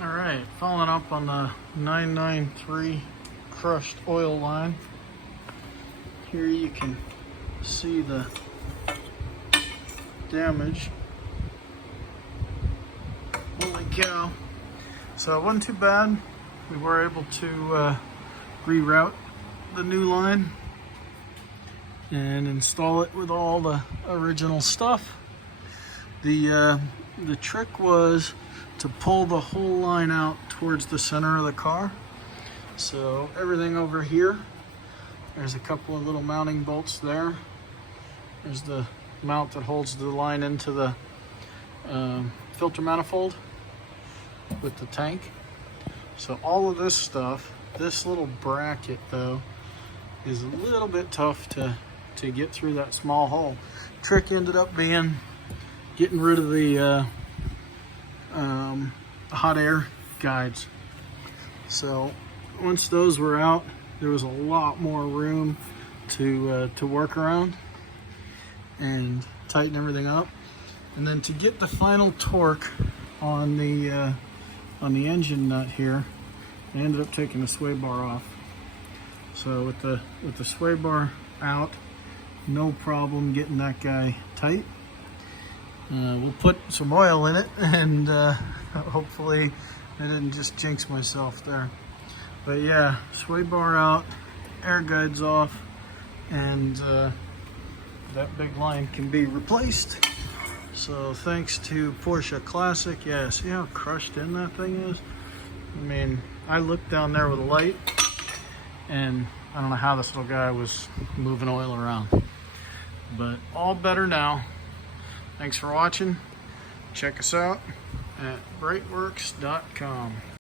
All right, following up on the 993 crushed oil line. Here you can see the damage. Holy cow. So it wasn't too bad. We were able to reroute the new line and install it with all the original stuff. The trick was to pull the whole line out towards the center of the car. So everything over here, there's a couple of little mounting bolts there. There's the mount that holds the line into the filter manifold with the tank. So all of this stuff, this little bracket though, is a little bit tough to get through that small hole. Trick ended up being getting rid of the hot air guides. So once those were out, there was a lot more room to work around and tighten everything up. And then to get the final torque on the engine nut here, I ended up taking the sway bar off. So with the sway bar out, no problem getting that guy tight. We'll put some oil in it, and hopefully I didn't just jinx myself there. But yeah, sway bar out, air guides off, and that big line can be replaced. So thanks to Porsche Classic. Yeah, see how crushed in that thing is? I mean, I looked down there with a light, and I don't know how this little guy was moving oil around. But all better now. Thanks for watching. Check us out at BreitWerks.com.